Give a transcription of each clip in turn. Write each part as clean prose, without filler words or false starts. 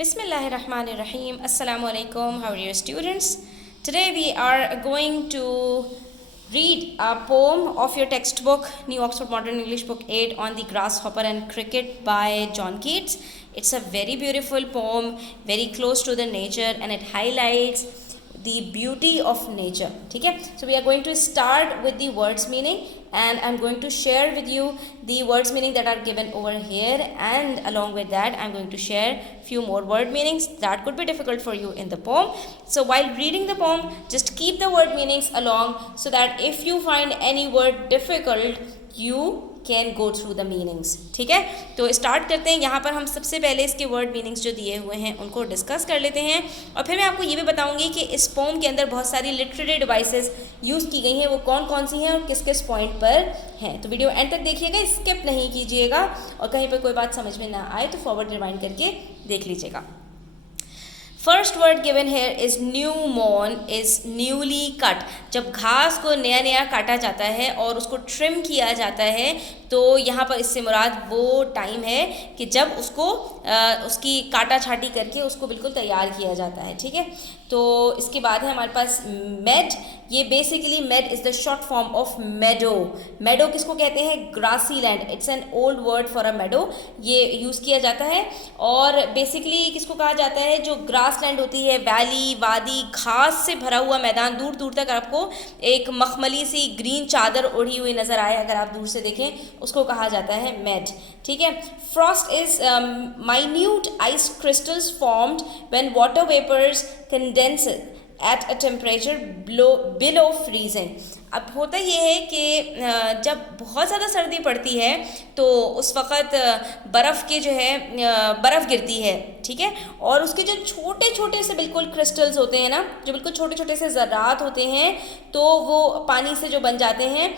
Bismillahirrahmanirrahim. Assalamu alaikum. How are you, students? Today we are going to read a poem of your textbook, New Oxford Modern English Book 8 on the grasshopper and cricket by John Keats. It's a very beautiful poem, very close to the nature, and it highlights the beauty of nature. Okay? So we are going to start with the words meaning, and I'm going to share with you the words meaning that are given over here, and along with that I'm going to share few more word meanings that could be difficult for you in the poem. So while reading the poem, just keep the word meanings along so that if you find any word difficult, you can go through the meanings. ठीक है, तो start करते हैं. यहाँ पर हम सबसे पहले इसके वर्ड मीनिंग्स जो दिए हुए हैं उनको डिस्कस कर लेते हैं, और फिर मैं आपको ये भी बताऊंगी कि इस पोम के अंदर बहुत सारी लिटरेरी डिवाइसेस यूज़ की गई हैं, वो कौन कौन सी हैं और किस किस पॉइंट पर हैं. तो वीडियो एंड तक देखिएगा, स्किप नहीं कीजिएगा, और कहीं पर कोई बात समझ में ना आए तो फॉरवर्ड रिवाइंड करके देख लीजिएगा. First word given here is new मॉर्न इज़ न्यूली कट. जब घास को नया नया काटा जाता है और उसको ट्रिम किया जाता है, तो यहाँ पर इससे मुराद वो टाइम है कि जब उसको उसकी काटा छाटी करके उसको बिल्कुल तैयार किया जाता है. ठीक है, तो इसके बाद है हमारे पास मेड. ये basically mead is the short form of meadow. Meadow किसको कहते हैं? Grassy land. It's an old word for a meadow. ये यूज़ किया जाता है, और बेसिकली किसको कहा जाता है? जो ग्रास लैंड होती है, वैली, वादी, घास से भरा हुआ मैदान, दूर दूर तक आपको एक मखमली सी ग्रीन चादर ओढ़ी हुई नज़र आए अगर आप दूर से देखें, उसको कहा जाता है मेड. ठीक है. Frost is minute ice crystals formed when water vapours condense at a temperature below freezing. अब होता ये है कि जब बहुत ज़्यादा सर्दी पड़ती है तो उस वक़्त बर्फ़ के जो है बर्फ़ गिरती है. ठीक है, और उसके जो छोटे छोटे से बिल्कुल क्रिस्टल्स होते हैं ना, जो बिल्कुल छोटे छोटे से ज़र्रात होते हैं, तो वो पानी से जो बन जाते हैं.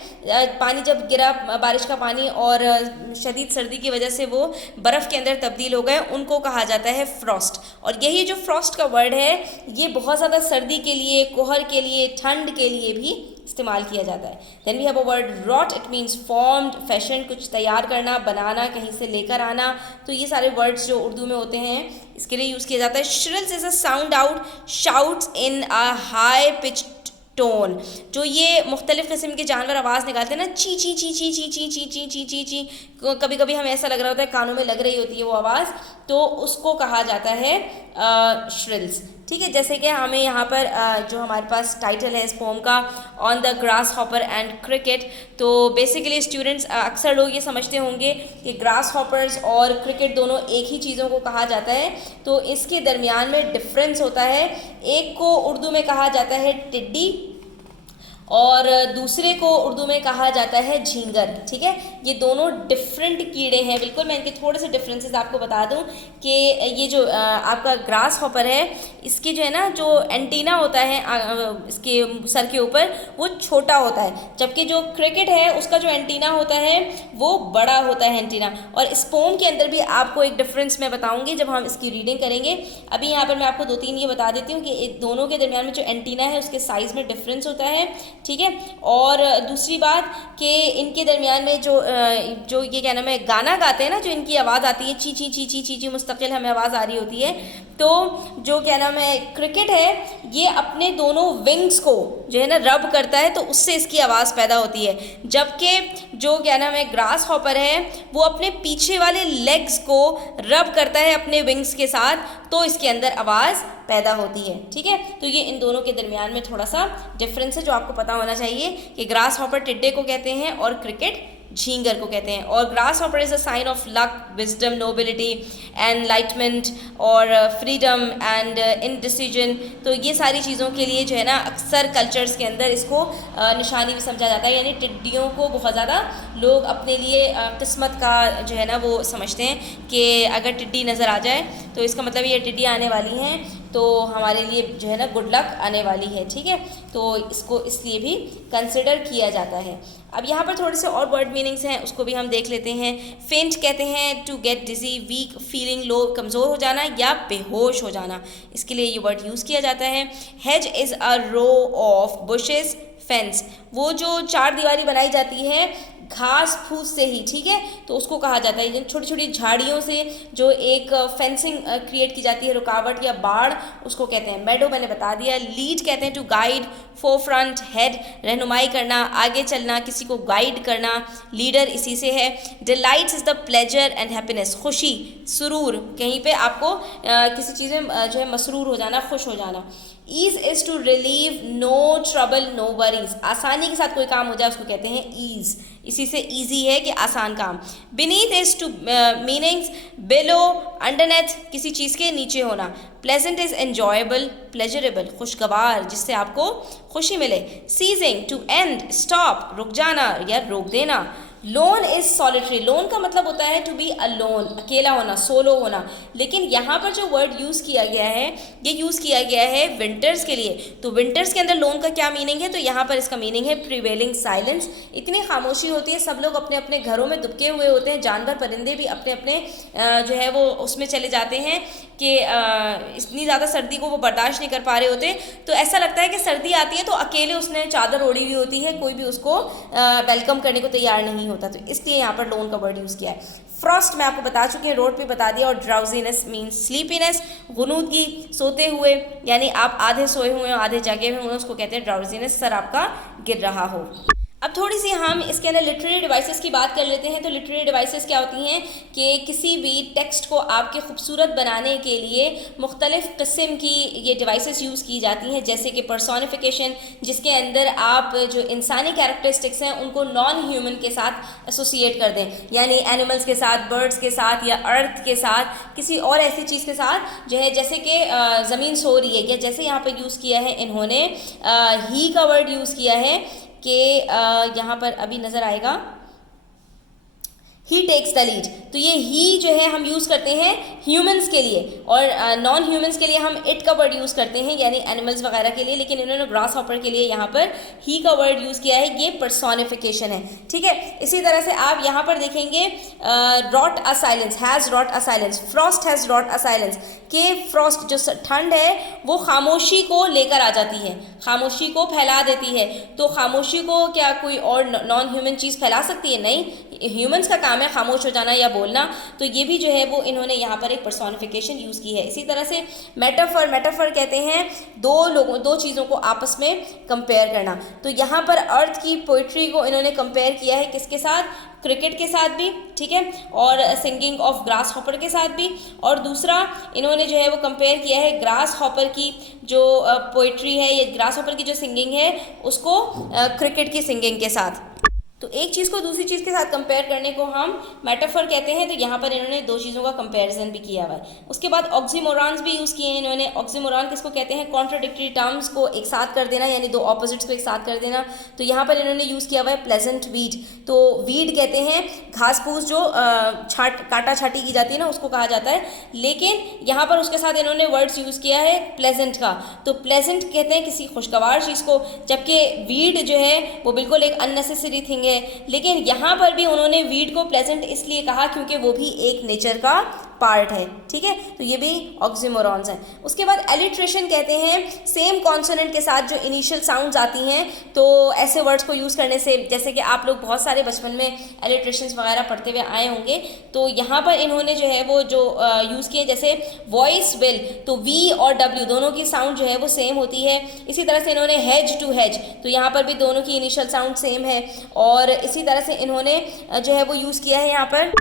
पानी जब गिरा, बारिश का पानी, और शदीद सर्दी की वजह से वो बर्फ़ के अंदर तब्दील हो गए, उनको कहा जाता है फ्रॉस्ट. और यही जो फ्रॉस्ट का वर्ड है, ये बहुत ज़्यादा सर्दी के लिए, कोहर के लिए, ठंड के लिए भी इस्तेमाल किया जाता है. Then we have a word wrought. It means formed, fashion, कुछ तैयार करना, बनाना, कहीं से लेकर आना. तो ये सारे वर्ड्स जो उर्दू में होते हैं इसके लिए यूज़ किया जाता है. Shrills is a sound out, shouts in a high pitch tone. जो ये मुख्तलिफ़ किस्म के जानवर आवाज़ निकालते हैं ना, ची ची ची ची ची ची ची ची ची ची ची, कभी कभी हमें ऐसा लग रहा होता है कानों में लग रही होती है वो आवाज़, तो उसको कहा जाता है श्रिल्स. ठीक है, जैसे कि हमें यहाँ पर जो हमारे पास टाइटल है इस पोम का, on the grass hopper and cricket. तो बेसिकली स्टूडेंट्स, अक्सर लोग ये समझते होंगे कि ग्रास हॉपर्स और क्रिकेट दोनों एक ही चीज़ों को कहा जाता है, तो इसके दरमियान में डिफरेंस होता है. एक को उर्दू में कहा जाता है टिड्डी, और दूसरे को उर्दू में कहा जाता है झींगर. ठीक है, ये दोनों डिफरेंट कीड़े हैं बिल्कुल. मैं इनके थोड़े से डिफरेंसेस आपको बता दूं कि ये जो आपका ग्रास हॉपर है, इसकी जो है ना, जो एंटीना होता है इसके सर के ऊपर, वो छोटा होता है, जबकि जो क्रिकेट है उसका जो एंटीना होता है वो बड़ा होता है एंटीना. और इस पोम के अंदर भी आपको एक डिफरेंस मैं बताऊँगी जब हम इसकी रीडिंग करेंगे. अभी यहाँ पर मैं आपको 2-3 ये बता देती हूँ कि दोनों के दरमियान में जो एंटीना है उसके साइज़ में डिफरेंस होता है. ठीक है, और दूसरी बात कि इनके दरमियान में जो ये क्या नाम है, गाना गाते हैं ना, जो इनकी आवाज़ आती है, ची ची ची ची ची ची, मुस्तकिल हमें आवाज़ आ रही होती है. तो जो क्या नाम है क्रिकेट है, ये अपने दोनों विंग्स को जो है ना रब करता है, तो उससे इसकी आवाज़ पैदा होती है. जबकि जो क्या नाम है ग्रास हॉपर है, वो अपने पीछे वाले लेग्स को रब करता है अपने विंग्स के साथ, तो इसके अंदर आवाज़ पैदा होती है. ठीक है, तो ये इन दोनों के दरमियान में थोड़ा सा डिफरेंस है जो आपको पता होना चाहिए कि ग्रास हॉपर टिड्डे को कहते हैं और क्रिकेट झींगर को कहते हैं. और grasshopper is a sign of luck, wisdom, nobility, enlightenment, और फ्रीडम एंड इनडिसीजन. तो ये सारी चीज़ों के लिए जो है ना अक्सर कल्चर्स के अंदर इसको निशानी भी समझा जाता है. यानी टिड्डियों को बहुत ज़्यादा लोग अपने लिए किस्मत का जो है ना वो समझते हैं कि अगर टिड्डी नज़र आ जाए तो इसका मतलब ये टिड्डियाँ आने वाली हैं, तो हमारे लिए जो है ना गुड लक आने वाली है. ठीक है, तो इसको इसलिए भी कंसिडर किया जाता है. अब यहाँ पर थोड़े से और वर्ड मीनिंग्स हैं, उसको भी हम देख लेते हैं. फेंट कहते हैं to get dizzy, weak, feeling low, कमज़ोर हो जाना या बेहोश हो जाना, इसके लिए ये वर्ड यूज़ किया जाता है. Hedge is a row of bushes, fence, वो जो चार दीवारी बनाई जाती है घास फूस से ही, ठीक है, तो उसको कहा जाता है। छोटी छोटी झाड़ियों से जो एक फेंसिंग क्रिएट की जाती है, रुकावट या बाड़, उसको कहते हैं मेडो, मैंने बता दिया। लीड कहते हैं to guide, forefront, head, रहनुमाई करना, आगे चलना, किसी को गाइड करना, लीडर इसी से है। Delights is the pleasure and happiness, खुशी, सुरूर, कहीं पे आपको किसी चीज़ में जो है मसरूर हो जाना, खुश हो जाना। Ease is to relieve no trouble no worries, आसानी के साथ कोई काम हो जाए उसको कहते हैं ईज, इसी से ईजी है कि आसान काम। Beneath is two meanings below, underneath, किसी चीज़ के नीचे होना। प्लेजेंट इज एन्जॉयबल, प्लेजरेबल, खुशगवार, जिससे आपको खुशी मिले। सीजिंग टू एंड, स्टॉप, रुक जाना या रोक देना। लोन इज सॉलिटरी, लोन का मतलब होता है टू बी अलोन, अकेला होना, सोलो होना, लेकिन यहाँ पर जो वर्ड यूज़ किया गया है ये यूज़ किया गया है विंटर्स के लिए। तो विंटर्स के अंदर लोन का क्या मीनिंग है, तो यहाँ पर इसका मीनिंग है प्रिवेलिंग साइलेंस, इतनी खामोशी होती है, सब लोग अपने अपने घरों में दुबके हुए होते हैं, जानवर परिंदे भी अपने अपने जो है वो उसमें चले जाते हैं कि इतनी ज़्यादा सर्दी को वो बर्दाश्त नहीं कर पा रहे होते। तो ऐसा लगता है कि सर्दी आती है तो अकेले उसने चादर ओढ़ी हुई होती है, कोई भी उसको वेलकम करने को तैयार नहीं होता, तो इसलिए यहाँ पर लोन का वर्ड यूज़ किया है। फ्रॉस्ट मैं आपको बता चुकी हूँ, रोड पे बता दिया। और ड्राउजीनेस मीन्स स्लीपीनेस, गुनूदगी, सोते हुए, यानी आप आधे सोए हुए हो आधे जगे हुए हो, उसको कहते हैं ड्राउजीनेस, सर आपका गिर रहा हो। अब थोड़ी सी हम इसके अंदर लिटरेरी डिवाइसेस की बात कर लेते हैं। तो लिटरेरी डिवाइसेस क्या होती हैं कि किसी भी टेक्स्ट को आपके खूबसूरत बनाने के लिए मुख्तलिफ़ किस्म की ये डिवाइसेस यूज़ की जाती हैं, जैसे कि पर्सोनिफिकेशन, जिसके अंदर आप जो इंसानी कैरेक्टरिस्टिक्स हैं उनको नॉन ह्यूमन के साथ एसोसिएट कर दें, यानी एनिमल्स के साथ, बर्ड्स के साथ या अर्थ के साथ, किसी और ऐसी चीज़ के साथ जो है, जैसे कि ज़मीन सो रही है, या जैसे यहाँ पर यूज़ किया है इन्होंने ही का वर्ड यूज़ किया है कि यहाँ पर अभी नज़र आएगा ही टेक्स द लीड। तो ये ही जो है हम यूज़ करते हैं ह्यूमंस के लिए, और नॉन ह्यूमंस के लिए हम इट का वर्ड यूज़ करते हैं, यानी एनिमल्स वगैरह के लिए, लेकिन इन्होंने ग्रास हॉपर के लिए यहाँ पर ही का वर्ड यूज़ किया है, ये पर्सोनिफिकेशन है, ठीक है। इसी तरह से आप यहाँ पर देखेंगे wrote a silence, has wrote a silence, Frost has wrote a silence, कि फ्रॉस्ट जो ठंड है वो खामोशी को लेकर आ जाती है, खामोशी को फैला देती है। तो खामोशी को क्या कोई और नॉन ह्यूमन चीज़ फैला सकती है? नहीं, ह्यूमंस का काम है खामोश हो जाना या बोलना। तो ये भी जो है वो इन्होंने यहाँ पर एक पर्सोनिफिकेशन यूज़ की है। इसी तरह से मेटाफर, मेटाफर कहते हैं दो चीज़ों को आपस में कंपेयर करना। तो यहाँ पर अर्थ की पोइट्री को इन्होंने कंपेयर किया है किसके साथ? क्रिकेट के साथ भी, ठीक है, और सिंगिंग ऑफ ग्रास हॉपर के साथ भी। और दूसरा इन्होंने जो है वो कंपेयर किया है ग्रास हॉपर की जो पोइट्री है या ग्रास हॉपर की जो सिंगिंग है उसको क्रिकेट की सिंगिंग के साथ। तो एक चीज़ को दूसरी चीज़ के साथ कंपेयर करने को हम मेटाफर कहते हैं। तो यहाँ पर इन्होंने दो चीज़ों का कंपैरिजन भी किया हुआ है। उसके बाद ऑक्सीमोरॉन्स भी यूज़ किए हैं इन्होंने। ऑक्सीमोरॉन किसको कहते हैं? कॉन्ट्राडिक्टरी टर्म्स को एक साथ कर देना, यानी दो ऑपोजिट्स को एक साथ कर देना। तो यहाँ पर इन्होंने यूज़ किया हुआ है प्लेजेंट वीड। तो वीड कहते हैं घास फूस जो काटा छाटी की जाती है ना, उसको कहा जाता है, लेकिन यहाँ पर उसके साथ इन्होंने वर्ड्स यूज़ किया है प्लेजेंट का। तो प्लेजेंट कहते हैं किसी खुशगवार चीज़ को, जबकि वीड जो है वो बिल्कुल एक अननेसेसरी थिंग है। लेकिन यहाँ पर भी उन्होंने वीड को प्लेजेंट इसलिए कहा क्योंकि वो भी एक नेचर का पार्ट है, ठीक है। तो ये भी ऑक्सीमोरॉन्स हैं। उसके बाद एलिट्रेशन कहते हैं सेम कॉन्सोनेंट के साथ जो इनिशियल साउंड्स आती हैं, तो ऐसे वर्ड्स को यूज़ करने से, जैसे कि आप लोग बहुत सारे बचपन में एलिट्रेशंस वगैरह पढ़ते हुए आए होंगे, तो यहाँ पर इन्होंने जो है वो जो यूज़ किए, जैसे वॉइस विल, तो वी और डब्ल्यू दोनों की साउंड जो है वो सेम होती है। इसी तरह से इन्होंने हेज टू हेज, तो यहाँ पर भी दोनों की इनिशियल साउंड सेम है। और इसी तरह से इन्होंने जो है वो यूज़ किया है यहाँ पर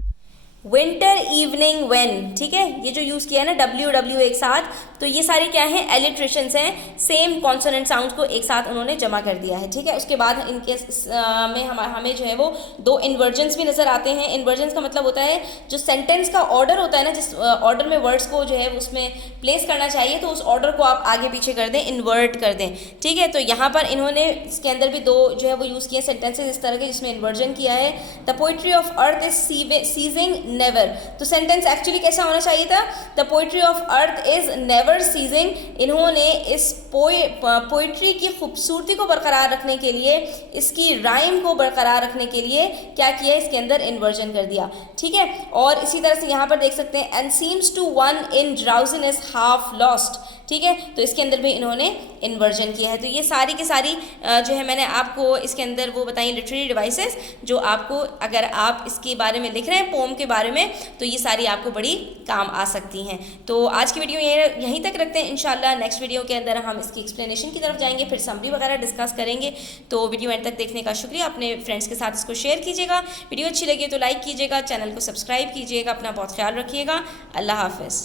विंटर इवनिंग व्हेन, ठीक है, ये जो यूज़ किया है ना WW एक साथ, तो ये सारे क्या हैं? एलिट्रेशंस हैं, सेम कॉन्सोनेंट साउंड्स को एक साथ उन्होंने जमा कर दिया है, ठीक है। उसके बाद इनके में हमें जो है वो दो इन्वर्जन्स भी नज़र आते हैं। इन्वर्जन्स का मतलब होता है जो सेंटेंस का ऑर्डर होता है ना, जिस ऑर्डर में वर्ड्स को जो है उसमें प्लेस करना चाहिए, तो उस ऑर्डर को आप आगे पीछे कर दें, इन्वर्ट कर दें, ठीक है। तो यहाँ पर इन्होंने इसके अंदर भी दो जो है वो यूज़ किए सेंटेंसेज इस तरह के जिसमें इन्वर्जन किया है। The poetry of earth is ceasing never, तो सेंटेंस एक्चुअली कैसा होना चाहिए था? The poetry of earth is never ceasing. इन्होंने इस पोइट्री की खूबसूरती को बरकरार रखने के लिए, इसकी राइम को बरकरार रखने के लिए क्या किया? इसके अंदर इन्वर्जन कर दिया, ठीक है। और इसी तरह से यहाँ पर देख सकते हैं and seems to one in drowsiness half lost, ठीक है। तो इसके अंदर भी इन्होंने इन्वर्जन किया है। तो ये सारी की सारी जो है मैंने आपको इसके अंदर वो बताई लिटरेरी डिवाइसेस, जो आपको अगर आप इसके बारे में लिख रहे हैं पोम के बारे में, तो ये सारी आपको बड़ी काम आ सकती हैं। तो आज की वीडियो यहीं तक रखते हैं। इंशाल्लाह नेक्स्ट वीडियो के अंदर हम इसकी एक्सप्लेनेशन की तरफ जाएंगे, फिर समरी वगैरह डिस्कस करेंगे। तो वीडियो एंड तक देखने का शुक्रिया। अपने फ्रेंड्स के साथ इसको शेयर कीजिएगा। वीडियो अच्छी लगी तो लाइक कीजिएगा, चैनल को सब्सक्राइब कीजिएगा। अपना बहुत ख्याल रखिएगा। अल्लाह हाफिज़।